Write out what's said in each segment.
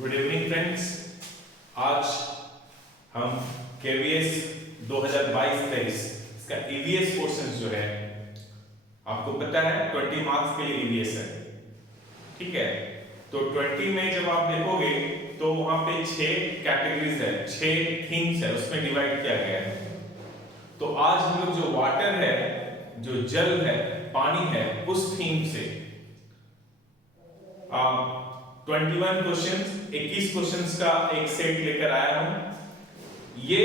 Good evening friends. आज हम KVS 2022-23 इसका ईवीएस पोर्शन जो है, आपको पता है 20 मार्क्स के लिए ईवीएस है, ठीक है। तो 20 में जब आप देखोगे तो वहां पे 6 कैटेगरीज है, 6 थीम्स है, उसमें डिवाइड किया गया है। तो आज हम लोग जो वाटर है, जो जल है, पानी है, उस थीम से 21 क्वेश्चंस, 21 क्वेश्चंस का एक सेट लेकर आया हूं। ये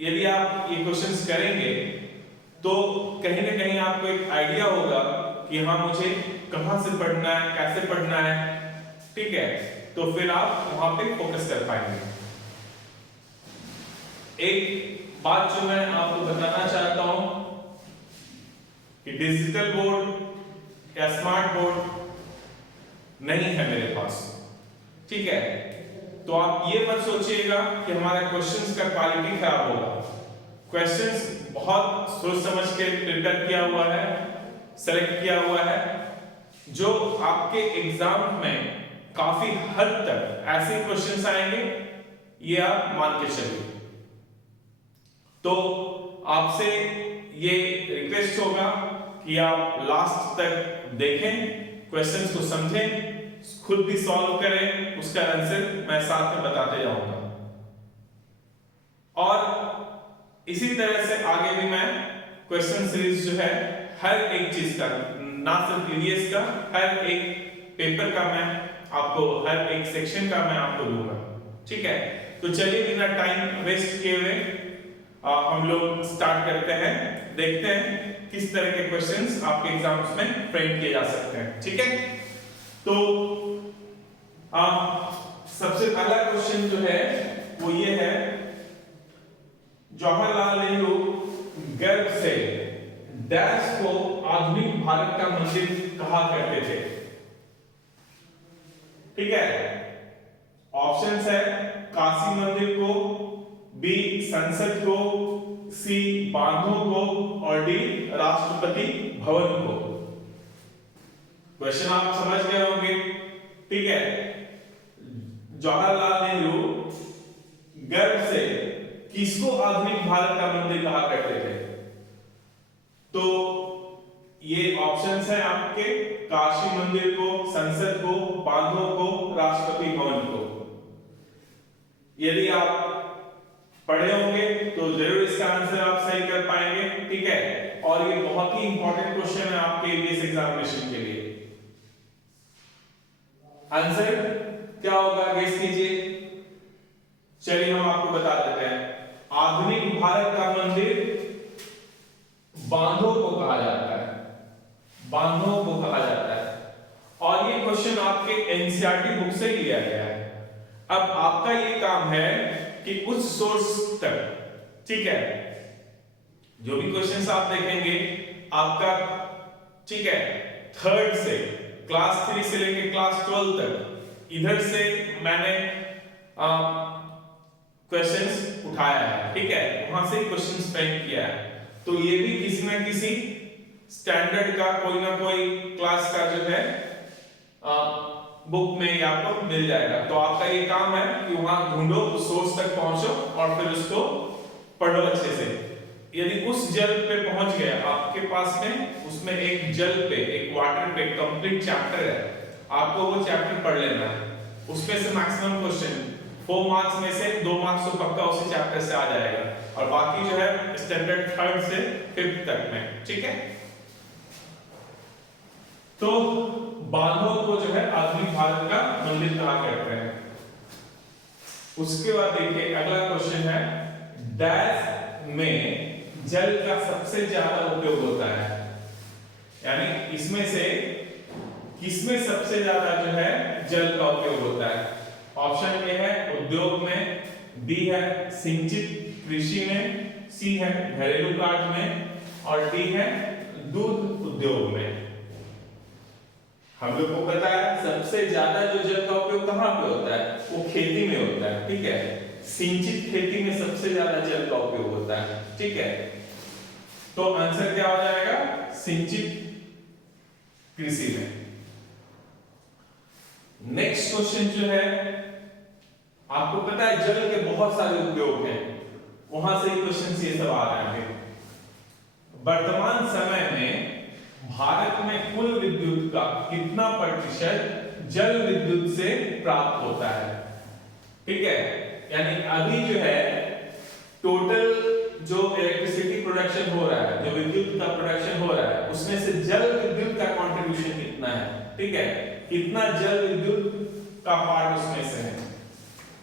यदि आप ये क्वेश्चंस करेंगे तो कहीं ना कहीं आपको एक आइडिया होगा कि हाँ मुझे कहां से पढ़ना है, कैसे पढ़ना है, ठीक है। तो फिर आप वहां पे फोकस कर पाएंगे। एक बात जो मैं आपको बताना चाहता हूं कि डिजिटल बोर्ड या स्मार्ट बोर्ड नहीं है मेरे पास, ठीक है। तो आप ये मत सोचिएगा कि हमारा क्वेश्चंस का क्वालिटी खराब होगा। क्वेश्चंस बहुत सोच समझ के प्रिपेयर किया हुआ है, सेलेक्ट किया हुआ है, जो आपके एग्जाम में काफी हद तक ऐसे क्वेश्चंस आएंगे, ये आप मान के चलिए। तो आपसे ये रिक्वेस्ट होगा कि आप लास्ट तक देखें, क्वेश्चंस को समझें, खुद भी सॉल्व करें, उसका आंसर मैं साथ में बताते जाऊंगा। और इसी तरह से आगे भी मैं क्वेश्चन सीरीज जो है हर एक चीज का, ना सिर्फ ईवीएस का, हर एक पेपर का मैं आपको, हर एक सेक्शन का मैं आपको दूंगा, ठीक है। तो चलिए बिना टाइम वेस्ट किए हुए हम लोग स्टार्ट करते हैं, देखते हैं किस तरह के क्वेश्चंस आपके एग्जाम्स में फ्रेम किए जा सकते हैं, ठीक है। तो सबसे पहला क्वेश्चन जो है वो ये है, जवाहरलाल नेहरू गर्व से डैश को आधुनिक भारत का मंदिर कहा करते थे, ठीक है। ऑप्शंस है काशी मंदिर को, बी संसद को, सी बांधों को और डी राष्ट्रपति भवन को। क्वेश्चन आप समझ गए होंगे, ठीक है। जवाहरलाल नेहरू गर्व से किसको आधुनिक भारत का मंदिर कहा करते थे? तो ये ऑप्शंस हैं आपके, काशी मंदिर को, संसद को, बांधों को, राष्ट्रपति भवन को। यदि आप पढ़े होंगे तो जरूर इसका आंसर आप सही कर पाएंगे, ठीक है। और ये बहुत ही इंपॉर्टेंट क्वेश्चन है आपके ईवीएस एग्जामिनेशन के लिए। आंसर क्या होगा, गेस कीजिए। चलिए हम आपको बता देते हैं। आधुनिक भारत का मंदिर बांधों को कहा जाता है, बांधों को कहा जाता है। और ये क्वेश्चन आपके एनसीईआरटी बुक से लिया गया है। अब आपका ये काम है कि उस सोर्स तक, ठीक है, जो भी क्वेश्चंस आप देखेंगे आपका, ठीक है, थर्ड से क्लास 3 से लेकर क्लास 12 तक, इधर से मैंने क्वेश्चंस उठाया है, ठीक है, वहां से क्वेश्चंस फ्रेम किया है। तो ये भी किसी ना किसी स्टैंडर्ड का कोई ना कोई क्लास का जो है बुक में आपको मिल जाएगा। तो आपका ये काम है कि वहां ढूंढो, उस सोर्स तक पहुंचो और फिर उसको पढ़ो अच्छे से। यदि उस जल पे पहुंच गए आपके पास में, उसमें एक जल पे, एक वाटर पे कंप्लीट चैप्टर है, आपको वो चैप्टर पढ़ लेना है। उसमें से मैक्सिमम क्वेश्चन 4 मार्क्स में से 2 मार्क्स तो पक्का उसी चैप्टर से आ जाएगा, और बाकी जो है स्टैंडर्ड 3rd से 5th तक में, ठीक है। तो बांधों को जो है आधुनिक भारत का मंदिर कहा करते हैं। उसके बाद देखिए अगला क्वेश्चन है, डैश में जल का सबसे ज्यादा उपयोग होता है, यानी इसमें से किसमें सबसे ज्यादा जो है जल का उपयोग होता है? ऑप्शन ए है उद्योग में, बी है सिंचित कृषि में, सी है घरेलू कार्य में और डी है दूध उद्योग में। हम लोग को पता है सबसे ज्यादा जो जल का उपयोग कहां पे होता है, वो खेती में होता है, ठीक है। सिंचित खेती में सबसे ज्यादा जल का उपयोग होता है, ठीक है। तो आंसर क्या हो जाएगा, सिंचित कृषि में। नेक्स्ट नेक्स्ट क्वेश्चन जो है, आपको पता है जल के बहुत सारे उपयोग हैं, वहां से क्वेश्चन ये सब आ रहे हैं। वर्तमान समय में भारत में कुल विद्युत का कितना प्रतिशत जल विद्युत से प्राप्त होता है? ठीक है, यानी अभी जो है टोटल जो इलेक्ट्रिसिटी प्रोडक्शन हो रहा है, जो विद्युत का प्रोडक्शन हो रहा है, उसमें से जल विद्युत का कंट्रीब्यूशन कितना है? ठीक है, कितना जल विद्युत का पार्ट उसमें से है?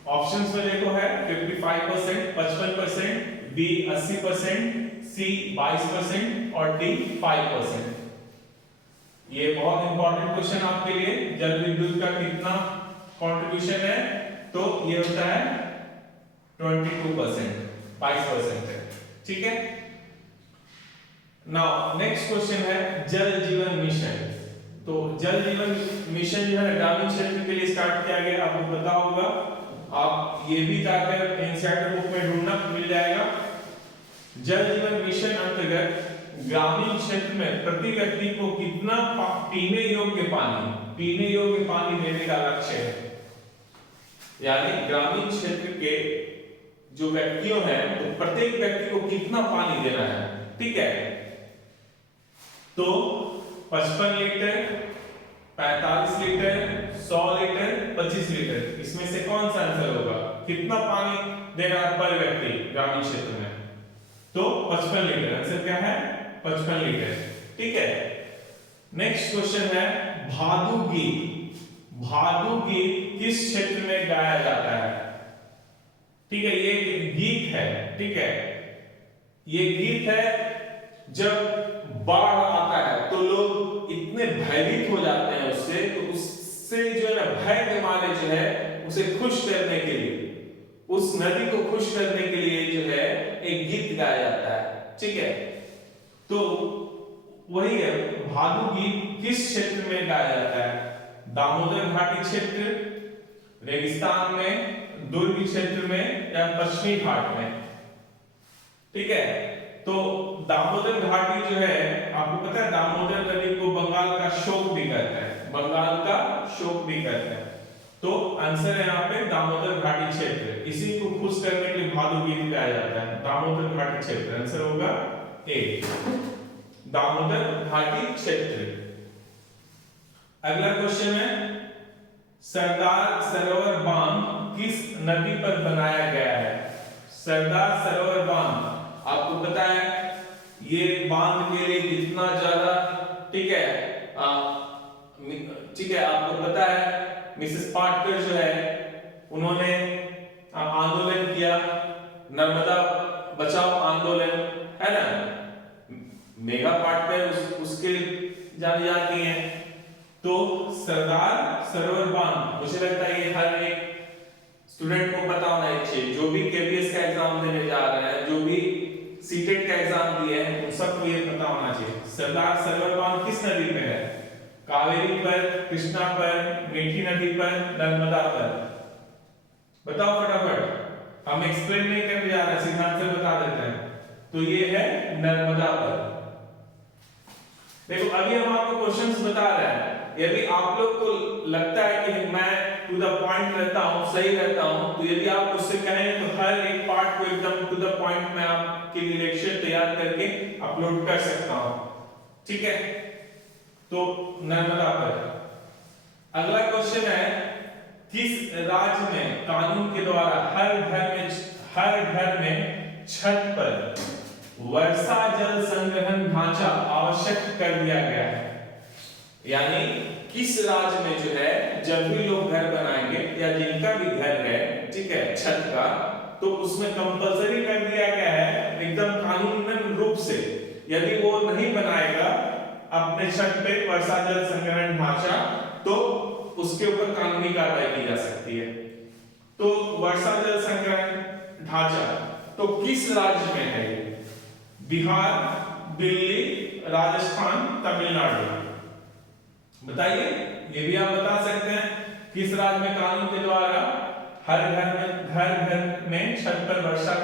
ऑप्शंस में देखो है 55%, 55%, बी 80%, सी 22% और डी 5%। ये बहुत इंपॉर्टेंट क्वेश्चन आपके लिए, जल विद्युत का कितना कंट्रीब्यूशन है? तो ये होता है 22%, 22% है। ठीक है, नाउ नेक्स्ट क्वेश्चन है जल जीवन मिशन। तो जल जीवन मिशन जो है ग्रामीण क्षेत्र के लिए स्टार्ट किया गया, आपको पता होगा, आप ये भी जाकर एनसीईआरटी बुक में ढूंढना मिल जाएगा। जल जीवन मिशन अंतर्गत ग्रामीण क्षेत्र में प्रति व्यक्ति को कितना पीने योग्य पानी देने का लक्ष्य है? यानी ग्रामीण क्षेत्र के जो व्यक्तियों हैं, तो प्रत्येक व्यक्ति को कितना पानी देना है? ठीक है, तो 55 लीटर, 45 लीटर, 100 लीटर, 25 लीटर, इसमें से कौन सा आंसर होगा? कितना पानी देना है पर व्यक्ति ग्रामीण क्षेत्र में? तो 55 लीटर आंसर क्या है? 55 लीटर। ठीक है, नेक्स्ट क्वेश्चन है भादु गीत। भादु गीत किस क्षेत्र में गाया जाता है? ठीक है, ये गीत है। ठीक है, ये गीत है जब बाढ़ आता है तो लोग इतने भयभीत हो जाते हैं उससे, तो उससे जो है ना भय के मारे जो है उसे खुश करने के लिए, उस नदी को खुश करने के लिए जो है एक गीत गाया जाता है। ठीक है, तो वही है, भादु गीत किस क्षेत्र में गाया जाता है? दामोदर घाटी क्षेत्र, रेगिस्तान में, दुर्ग क्षेत्र में या पश्चिमी घाट में? ठीक है, तो दामोदर घाटी जो है, आपको पता है दामोदर नदी को बंगाल का शोक भी कहते हैं, बंगाल का शोक भी कहते हैं। तो आंसर है यहाँ पे दामोदर घाटी क्षेत्र, इसी को खुश करने के लिए भादु गीत गाया जाता है, दामोदर घाटी क्षेत्र। आंसर होगा ए, दामोदर घाटी क्षेत्र। अगला क्वेश्चन है सरदार सरोवर बांध किस नदी पर बनाया गया है? सरदार सरोवर बांध, आपको पता है ये बांध के लिए कितना ज्यादा, ठीक है, आपको पता है मिसेस पाटकर जो है उन्होंने आंदोलन किया, नर्मदा बचाओ आंदोलन, है ना, मेगा पाटकर उसके जानी जाती हैं। तो सरदार सरोवर बांध, मुझे लगता है ये हर एक स्टूडेंट को पता होना चाहिए, जो भी केबीएस का एग्जाम देने जा रहे हैं, जो भी सीटेट का एग्जाम दिए हैं, उन सबको ये पता होना चाहिए। सरदार सरोवर बांध किस नदी पे है? कावेरी पर, कृष्णा पर, मीठी नदी पर, नर्मदा पर? बताओ फटाफट, हम एक्सप्लेन नहीं करने जा रहे हैं, सीधा आंसर बता देते हैं। तो ये है नर्मदा पर। देखो अभी हम आपको क्वेश्चंस बता रहे हैं, यदि आप लोग को लगता है कि मैं टू द पॉइंट रहता हूं, सही रहता हूं, तो यदि आप मुझसे कहें तो हर एक पार्ट को एकदम टू द पॉइंट में आपके लिए लेक्चर तैयार करके अपलोड कर सकता हूं। ठीक है, तो नर्मदा पर। अगला क्वेश्चन है किस राज्य में कानून के द्वारा हर घर में छत पर वर्षा जल संग्रहण ढांचा आवश्यक कर दिया गया है? यानी किस राज्य में जो है जब भी लोग घर बनाएंगे या जिनका भी घर है, ठीक है, छत का, तो उसमें कंपलसरी कर दिया गया है एकदम कानूनन रूप से, यदि वो नहीं बनाएगा अपने छत पे वर्षा जल संग्रहण ढांचा, तो उसके ऊपर कानूनी कार्रवाई की जा सकती है। तो वर्षा जल संग्रहण ढांचा तो किस राज्य में है? बिहार, दिल्ली, राजस्थान, तमिलनाडु? बताइए, ये भी आप बता सकते हैं किस राज्य में कानून के द्वारा हर घर में छत पर वर्षा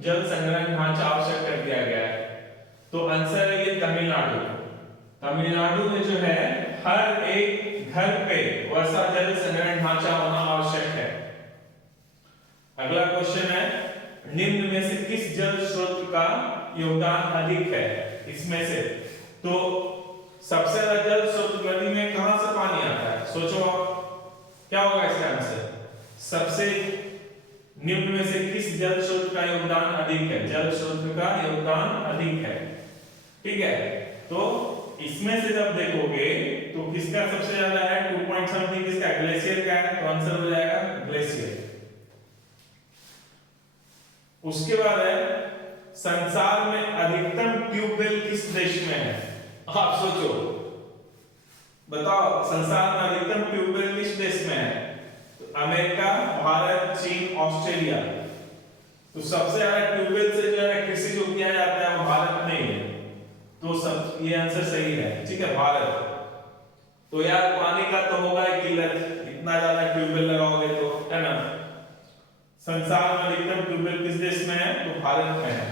जल संग्रहण ढांचा आवश्यक कर दिया गया है? तो आंसर है ये तमिलनाडु। तमिलनाडु में जो है हर एक घर पे वर्षा जल संग्रहण ढांचा होना आवश्यक है। अगला क्वेश्चन है, निम्न में से किस जल स्रोत का योगदान अधिक है? इसमें से तो सबसे ज्यादा जल स्रोत नदी में कहां से पानी आता है? सोचो क्या होगा इसका आंसर? सबसे निम्न में से किस जल स्रोत का योगदान अधिक है? जल स्रोत का योगदान अधिक है, ठीक है। तो इसमें से जब देखोगे तो किसका सबसे ज्यादा है? 2 पॉइंट समथिंग किसका? ग्लेशियर का है, तो आंसर हो जाएगा ग्लेशियर। उसके बाद है, संसार में अधिकतम ट्यूबवेल किस देश में है? आप सोचो, बताओ संसार में अधिकतम ट्यूबवेल किस देश में है? तो अमेरिका, भारत, चीन, ऑस्ट्रेलिया। तो सबसे ज्यादा ट्यूबवेल से जो है कृषि जो किया जाता है वो भारत में ही है, तो सब ये आंसर सही है, ठीक है, भारत। तो यार पानी का तो होगा किल्लत, इतना ज्यादा ट्यूबवेल लगाओगे तो, है ना। संसार में अधिकतम ट्यूबवेल किस देश में है? तो भारत में है।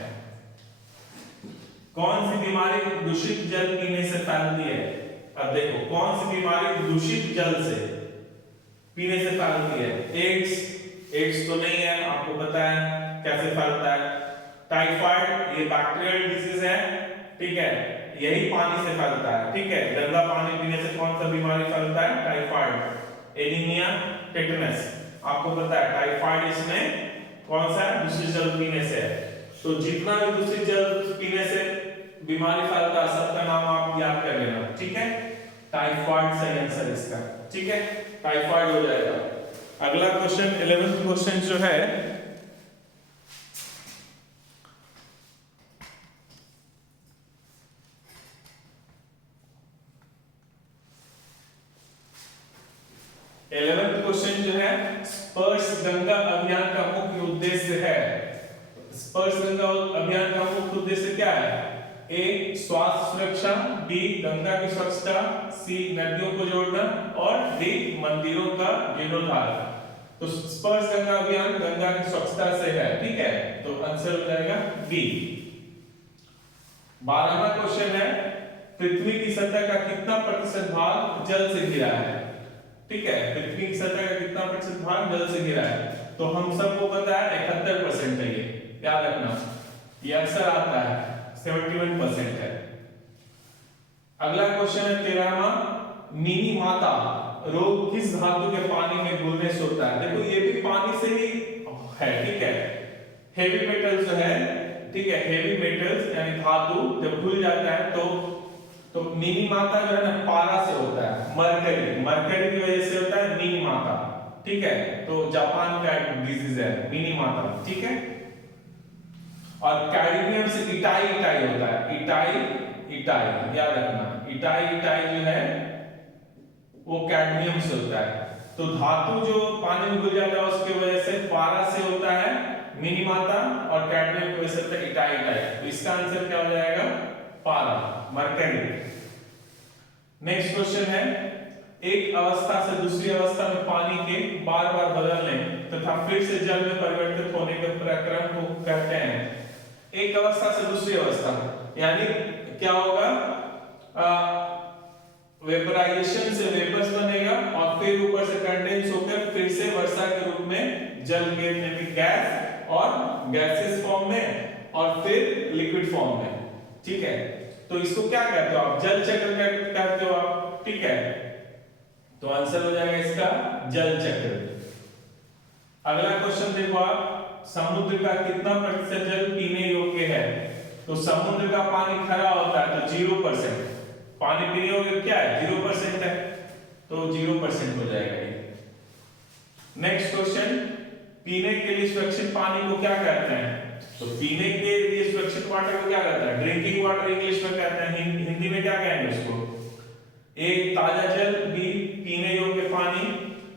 कौन सी बीमारी दूषित जल पीने से फैलती है? अब देखो कौन सी बीमारी दूषित जल से पीने से फैलती है? एड्स तो नहीं है, आपको पता है कैसे फैलता है। टाइफाइड ये बैक्टीरियल डिजीज है, ठीक है, यही पानी से फैलता है, ठीक है। गंदा पानी पीने से कौन सा बीमारी फैलता है? टाइफाइड। एनीमिया, टेटनस, आपको पता है टाइफाइड इसमें कौन सा है? दूषित जल पीने से है। तो जितना भी दूषित जल पीने से बीमारी फैलता है सबका नाम आप याद कर लेना, ठीक है। टाइफाइड सही आंसर इसका, ठीक है, टाइफाइड हो जाएगा। अगला क्वेश्चन 11th क्वेश्चन जो है, क्वेश्चन जो है, स्पर्श गंगा अभियान का मुख्य उद्देश्य है। स्पर्श गंगा अभियान का मुख्य उद्देश्य क्या है? ए स्वास्थ्य सुरक्षा, बी गंगा की स्वच्छता, सी नदियों को जोड़ना और डी मंदिरों का जीर्णोद्धार। तो स्पर्श गंगा अभियान गंगा की स्वच्छता से है, ठीक है, तो आंसर हो जाएगा बी। 12वां क्वेश्चन है, पृथ्वी की सतह का कितना प्रतिशत भाग जल से घिरा है? ठीक है, पृथ्वी की सतह का कितना प्रतिशत भाग जल से घिरा है? तो हम सबको पता है 71% है, ये याद रखना, ये अक्सर आता है, 71% है। अगला क्वेश्चन है 13वां, मिनी माता रोग किस धातु के पानी में घुलने से होता है? देखो ये भी पानी से ही है, ठीक है। हेवी मेटल्स जो है, ठीक है, हेवी मेटल्स यानी धातु जब घुल जाता है तो मिनी माता जो है ना पारा से होता है, मरकरी की वजह से होता है मिनी माता, ठीक है। तो जापान का डिजीज है मिनी माता, ठीक है। और कैडमियम से इटाई होता है, इटाई याद रखना, इटाई जो है वो कैडमियम से होता है। तो धातु जो पानी में घुल जाता है उसके वजह से पारा से होता है मिनी माता और कैडमियम की वजह से होता है इटाई। तो इसका आंसर क्या हो जाएगा? पारा, मरकरी। नेक्स्ट क्वेश्चन है, एक अवस्था से दूसरी अवस्था में पानी के बार-बार बदलने तथा फिर से जल में परिवर्तित होने के प्रक्रम को कहते हैं। एक अवस्था से दूसरी अवस्था यानी क्या होगा? वेपराइजेशन से वेपर्स बनेगा और फिर ऊपर से कंडेंस होकर फिर से वर्षा के रूप में जल गिरने की गैस और गैसेस फॉर्म में और फिर लिक्विड फॉर्म में, ठीक है। तो इसको क्या कहते हो आप? जल चक्र कहते हो आप, ठीक है। तो आंसर हो जाएगा इसका जल चक्र। अगला क्वेश्चन देखो आप, समुद्र का कितना प्रतिशत जल पीने योग्य है? तो समुद्र का पानी खरा होता है तो 0%, पानी पीने योग्य क्या है? 0% है, तो 0% हो जाएगा ये। नेक्स्ट क्वेश्चन, पीने के लिए सुरक्षित पानी को क्या कहते हैं? तो पीने के लिए सुरक्षित वाटर को क्या कहते हैं? ड्रिंकिंग वाटर इंग्लिश में कहते हैं, हिंदी में क्या कहेंगे उसको? ए ताजा जल, बी पीने योग्य पानी,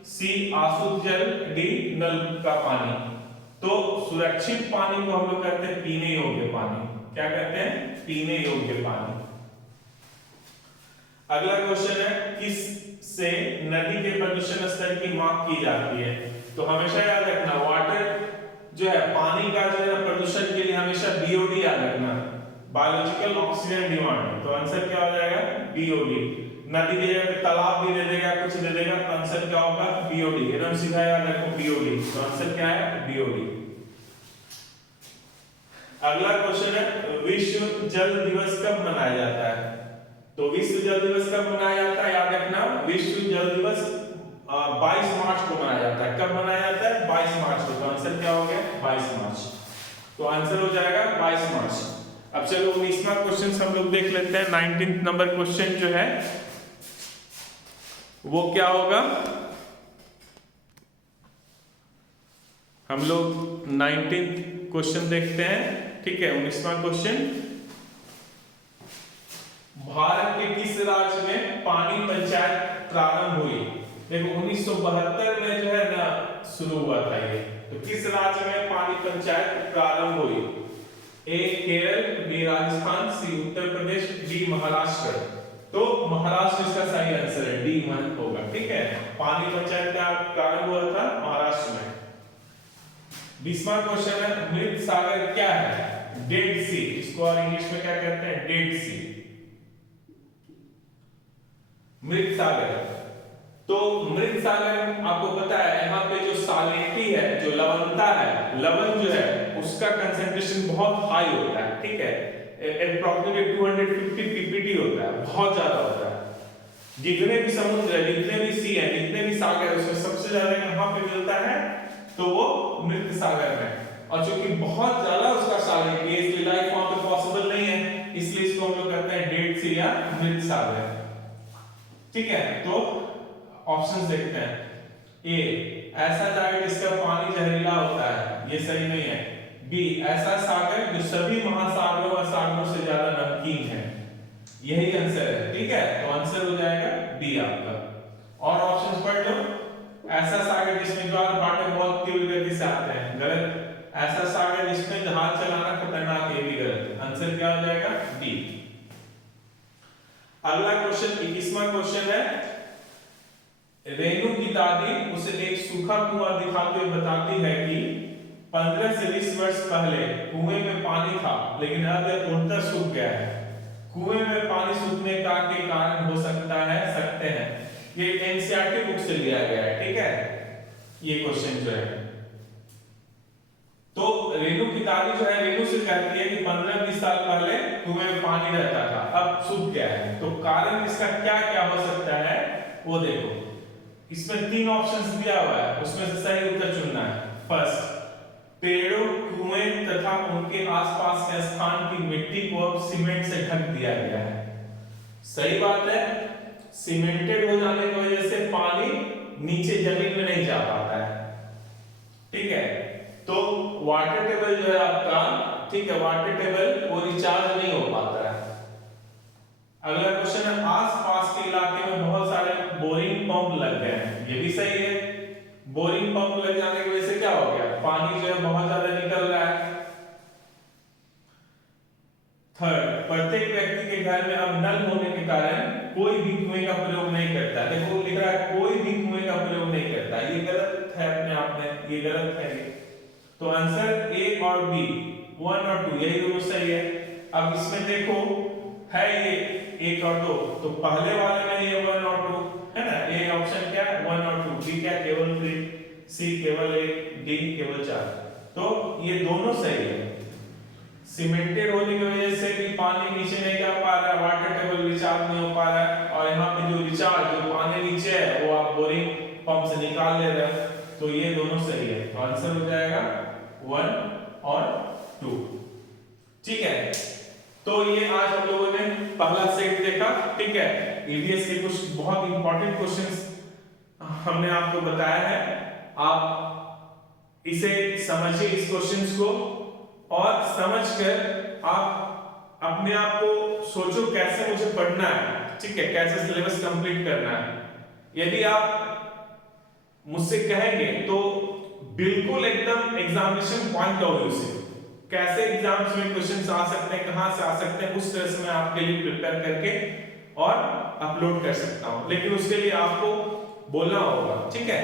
सी आशुद्ध जल, डी नल का पानी। तो सुरक्षित पानी को हम लोग कहते हैं पीने योग्य पानी। क्या कहते हैं? पीने योग्य पानी। अगला क्वेश्चन है, किस से नदी के प्रदूषण स्तर की माप की जाती है? तो हमेशा याद रखना, वाटर जो है पानी का जो है प्रदूषण के लिए हमेशा बीओडी याद रखना, बायोलॉजिकल ऑक्सीजन डिमांड। तो आंसर क्या हो जाएगा? बीओडी। नदी की जगह पे तालाब भी दे देगा, कुछ दे देगा, तो आंसर क्या होगा? बीओडी। एकदम सीधा याद रखो, बीओडी। तो आंसर क्या है? बीओडी। अगला क्वेश्चन है विश्व जल दिवस कब मनाया जाता है? तो विश्व जल दिवस कब मनाया जाता है? याद रखना, विश्व जल दिवस 22 मार्च को मनाया जाता है। कब मनाया जाता है? 22 मार्च को। तो आंसर क्या हो गया? 22 मार्च। तो आंसर हो जाएगा 22 मार्च। अब चलो 19वां क्वेश्चन हम लोग देख लेते हैं। 19th नंबर क्वेश्चन जो है वो क्या होगा? हम लोग 19th क्वेश्चन देखते हैं। ठीक है, 19वां क्वेश्चन, भारत के किस राज्य में पानी पंचायत प्रारंभ हुई? देखो 1972 में जो है ना शुरू हुआ था ये। तो किस राज्य में पानी पंचायत प्रारंभ हुई? ए केरल, बी राजस्थान, सी उत्तर प्रदेश, डी महाराष्ट्र। तो महाराष्ट्र इसका सही आंसर है, डी वन होगा। ठीक है, पानी पंचायत का प्रारंभ हुआ था महाराष्ट्र में। 20वां क्वेश्चन है मृत सागर क्या है? डेड सी। इसको और इंग्लिश में क्या कहते हैं? डेड सी। मृत सागर, तो मृत सागर आपको पता है यहाँ पे जो सालिनिटी है, जो लवणता है, लवण जो है उसका कंसंट्रेशन बहुत हाई होता है। ठीक है, अप्रॉक्सीमेटली 250 पीपीटी होता है, बहुत ज्यादा होता है। जितने भी समुद्र है, जितने भी सी है, जितने भी सागर है, उसमें सबसे ज्यादा कहां पे मिलता है? तो वो मृत सागर में। और चूंकि बहुत ज्यादा उसका सालिनिटी है, इसलिए लाइफ वहां पे पॉसिबल नहीं है, इसलिए इसको हम लोग कहते हैं डेड सी या मृत सागर। ठीक है, तो ऑप्शंस देखते हैं। ए ऐसा सागर जिसका पानी जहरीला होता है, ये सही नहीं है। बी ऐसा सागर जो सभी महासागरों और सागरों से ज्यादा नमकीन है, यही आंसर है। ठीक है, तो आंसर हो जाएगा बी आपका। और ऑप्शंस पढ़ लो। ऐसा सागर जिसमें ज्वार भाटे बहुत तीव्र गति से आते हैं, गलत। ऐसा सागर जिसमें जहाज चलाना खतरनाक, ये भी गलत। आंसर क्या हो जाएगा? डी। अगला क्वेश्चन 21वां क्वेश्चन है, रेणु की दादी उसे एक सूखा कुआं दिखाते हुए बताती है कि 15 से 20 वर्ष पहले कुएं में पानी था, लेकिन अब यह पूर्णतः सूख गया है। कुएं में पानी सूखने का के कारण हो सकता है, सकते हैं। ये एनसीईआरटी बुक से लिया गया है। ठीक है, ये क्वेश्चन जो है, तो रेणु की दादी जो है रेणु से कहती है कि 15-20 साल पहले कुएं में पानी रहता था, अब सूख गया है। तो कारण इसका क्या क्या हो सकता है वो देखो। इसमें 3 ऑप्शंस दिया हुआ है, उसमें से सही उत्तर चुनना है। फर्स्ट, पेड़ों, कुएं तथा उनके आसपास के स्थान की मिट्टी को सीमेंट से ढक दिया गया है। सही बात है, सीमेंटेड हो जाने की वजह से पानी नीचे जमीन में नहीं जा पाता है। ठीक है, तो वाटर टेबल जो है आपका, ठीक है, वाटर टेबल वो रिचार्ज नहीं हो पाता है। अगला क्वेश्चन है, आसपास के इलाके में बहुत सारे बोरिंग पंप लग गए हैं, ये भी सही है। बोरिंग पंप लग जाने की वजह से क्या हो गया? पानी जो है बहुत ज्यादा निकल रहा है। थर्ड, प्रत्येक व्यक्ति के घर में अब नल होने के कारण कोई भी कुएं का प्रयोग नहीं करता। देखो लिख रहा है कोई भी कुएं का प्रयोग नहीं करता, ये गलत है अपने आप में, ये गलत है। तो आंसर ए और बी, 1 और 2, यही दोनों सही है। अब इसमें देखो है ये 1 और 2, तो पहले वाले में ये 1 और 2 है ना। ए ऑप्शन क्या है? 1 और 2, बी क्या? केवल 3, सी केवल 1, डी केवल 4। तो ये दोनों सही है। सीमेंटेड होने की वजह से भी पानी नीचे नहीं जा पा रहा है, वाटर टेबल रिचार्ज नहीं हो पा रहा है, और यहाँ पे जो रिचार्ज, जो पानी नीचे है वो आप बोरिंग पंप से निकाल ले रहे हैं। तो ये दोनों सही है। तो आंसर हो जाएगा 1 और 2। ठीक है, तो ये आज हम लोगों ने पहला सेट देखा। ठीक है, ईवीएस के कुछ बहुत इंपॉर्टेंट क्वेश्चंस हमने आपको बताया है। आप इसे समझिए, इस क्वेश्चंस को, और समझकर आप अपने आप को सोचो कैसे मुझे पढ़ना है। ठीक है, कैसे सिलेबस कंप्लीट करना है। यदि आप मुझसे कहेंगे तो बिल्कुल एकदम एग्जामिनेशन पॉइंट ऑफ व्यू से कैसे एग्जाम्स में क्वेश्चंस आ सकते हैं, कहां से आ सकते हैं, उस तरह से मैं आपके लिए प्रिपेयर करके और अपलोड कर सकता हूं। लेकिन उसके लिए आपको बोलना होगा। ठीक है,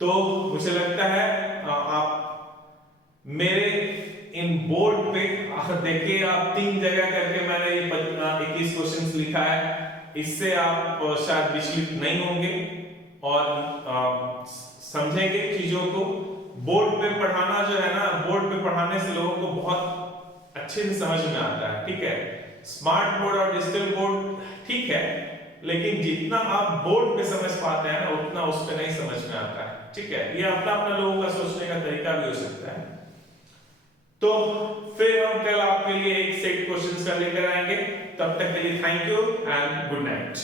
तो मुझे लगता है आप मेरे इन बोर्ड पे देखिए आप 3 जगह करके मैंने ये 21 क्वेश्चंस लिखा है, इससे आप शायद विचलित नहीं होंगे और समझेंगे चीजों को। बोर्ड पे पढ़ाना जो है ना, बोर्ड पे पढ़ाने से लोगों को बहुत अच्छे से समझ में आता है, ठीक है। स्मार्ट बोर्ड और डिजिटल बोर्ड ठीक है, लेकिन जितना आप बोर्ड पे समझ पाते हैं ना, उतना उस पे नहीं समझ में आता है, ठीक है। ये अपना अपना लोगों का सोचने का तरीका भी हो सकता है। तो फिर हम कल आपके लिए एक सेट क्वेश्चंस का लेकर आएंगे। तब तक के लिए thank you and good night.